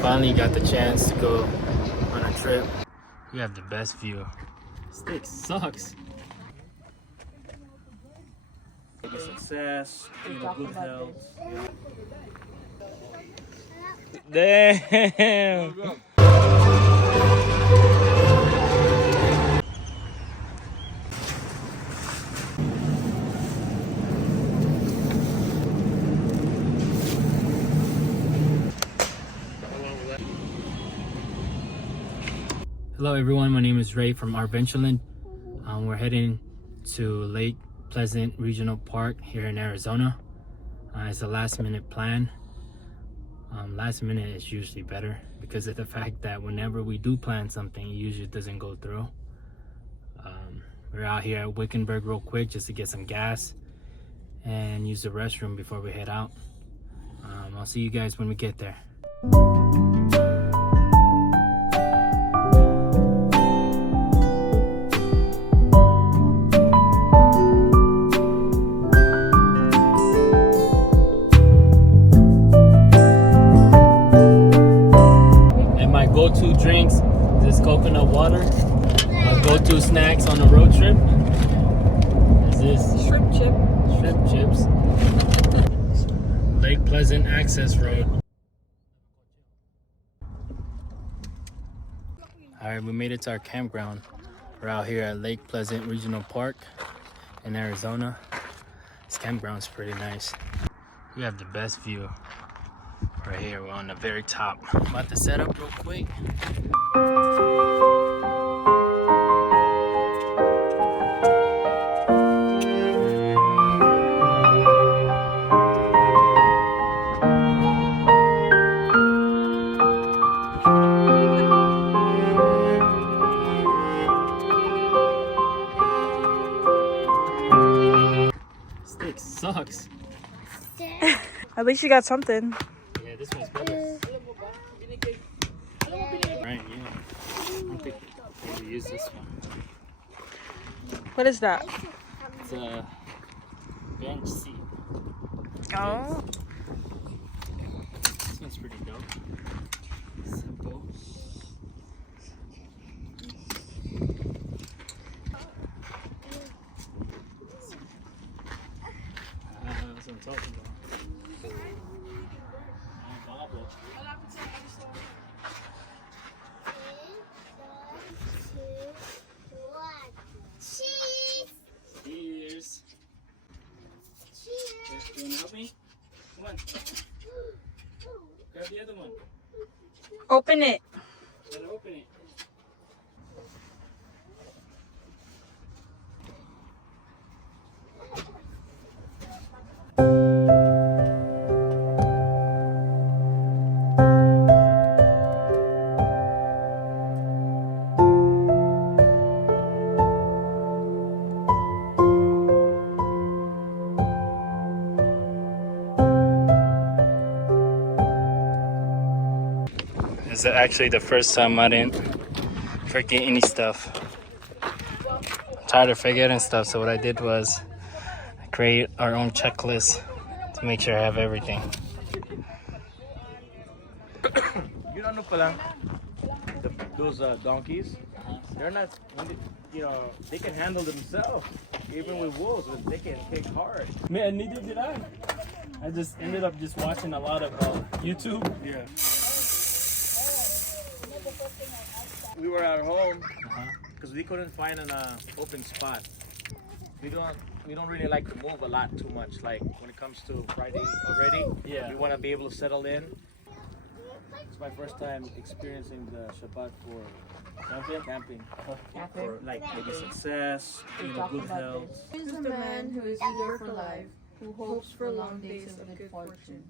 Finally got the chance to go on a trip. You have the best view. Stick sucks. Success, good health. Damn. Hello everyone, my name is Ray from Arventureland. We're heading to Lake Pleasant Regional Park here in Arizona. It's a last minute plan. Last minute is usually better because of the fact that whenever we do plan something, it usually doesn't go through. We're out here at Wickenburg real quick just to get some gas and use the restroom before we head out. I'll see you guys when we get there. Go-to drinks is coconut water. My go-to snacks on a road trip is this shrimp chips. Lake Pleasant Access Road. Alright, we made it to our campground. We're out here at Lake Pleasant Regional Park in Arizona. This campground is pretty nice. We have the best view. Right here, we're on the very top. I'm about to set up real quick. Stick sucks. At least you got something. Yeah, this one's better. Right, yeah. I think we'll use this one. What is that? It's a bench seat. Oh. This one's pretty dope. Simple. That's what I'm talking about. Cheers. Cheers. You wanna help me? Come on. Grab the other one. Open it. Gotta open it. This is actually the first time I didn't forget any stuff. I'm tired of forgetting stuff, so what I did was create our own checklist to make sure I have everything. You don't know pala, those donkeys, they're not, they can handle themselves. Even with wolves, they can kick hard. Man, neither did I. I just ended up just watching a lot of YouTube. Yeah. We were at home because we couldn't find an open spot. We don't really like to move a lot too much. Like when it comes to Friday already, Yeah. we want to be able to settle in. It's my first time experiencing the Shabbat for camping. For like maybe success, good health. He is a man who is eager for life, who hopes for long days of good fortune.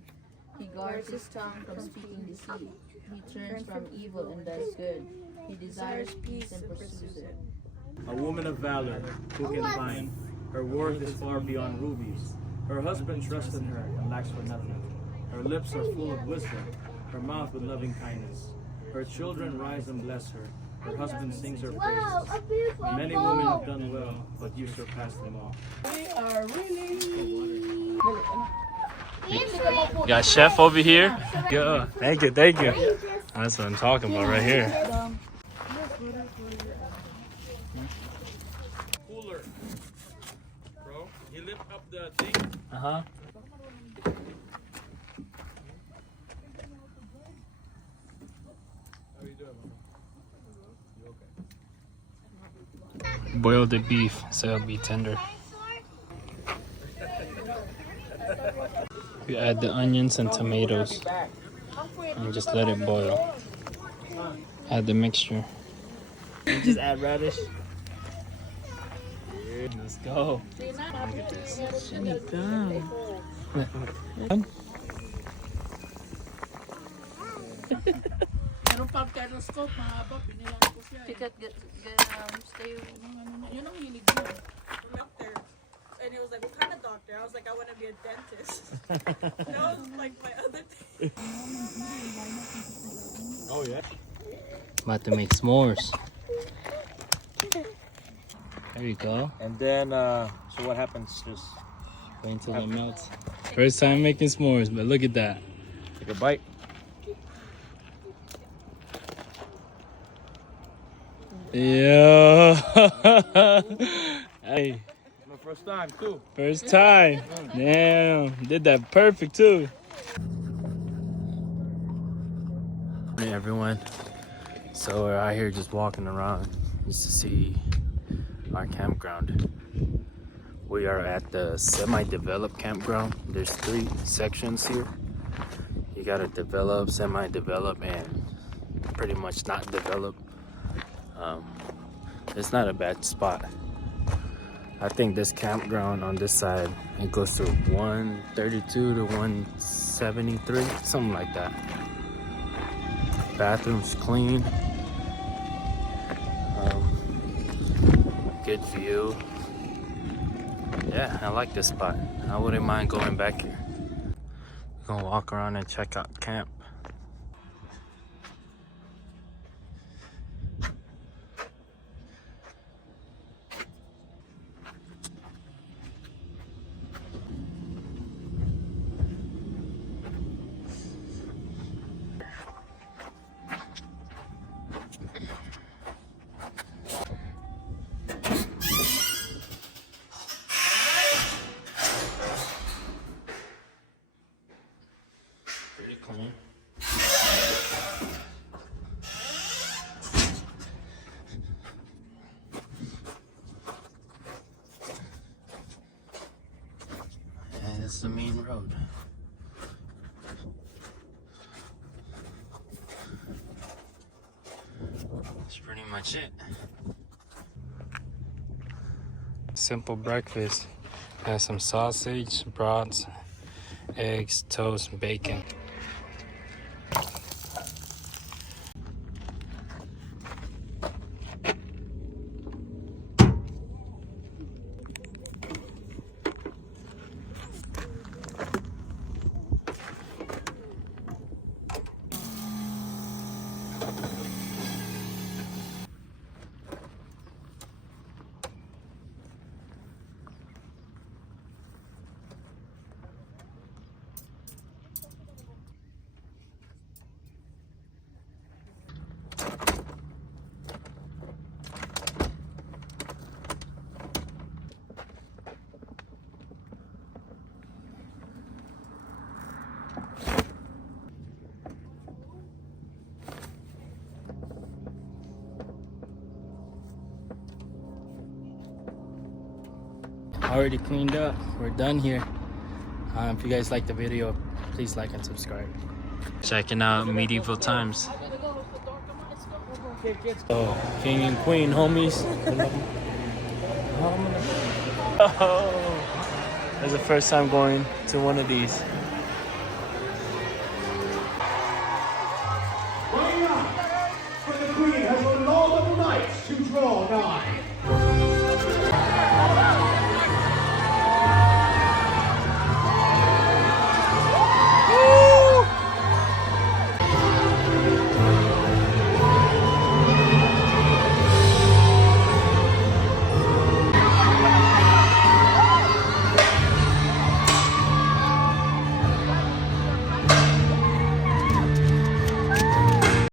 He guards his tongue from speaking deceit. He turns from evil and does good. He desires peace and pursues it. A woman of valor, who can find? Her worth is far beyond rubies. Her husband trusts in her and lacks for nothing. Her lips are full of wisdom, her mouth with loving kindness. Her children rise and bless her. Her husband sings her praises. Many women have done well, but you surpass them all. We are really... Got chef over here. Good. Thank you. That's what I'm talking about right here. Cooler. Bro, you lift up the thing. Uh-huh. How you doing, mama? You okay? Boil the beef so it'll be tender. You add the onions and tomatoes and just let it boil. Add the mixture. Just add radish. Let's go. Look at this. Meron pang telescope, mahaba, binilang ko siya. Tikat, stay. Yun ang hilig mo. From up there. And he was like, what kind of doctor? I was like, I want to be a dentist. That was like my other thing. Oh yeah. About to make s'mores. There you go. And then, so what happens? Just Wait until it melts. First time making s'mores, but look at that. take a bite. Yeah. Hey, My first time too. first time. Damn, did that perfect too. Hey everyone. So we're out here just walking around just to see our campground. We are at the semi-developed campground. There's 3 sections here. You gotta develop, semi-develop, and pretty much not develop. It's not a bad spot. I think this campground on this side, it goes to 132 to 173, something like that. Bathroom's clean. Good view. Yeah, I like this spot. I wouldn't mind going back here. We're gonna walk around and check out camp. Pretty clean. And it's the main road. That's pretty much it. Simple breakfast. Has some sausage, brats, eggs, toast, bacon. Already cleaned up. We're done here. If you guys like the video, please like and subscribe. Checking out medieval times. Oh, king and queen, homies. Oh, that's the first time going to one of these. For the Queen has ordered all the knights to draw nigh.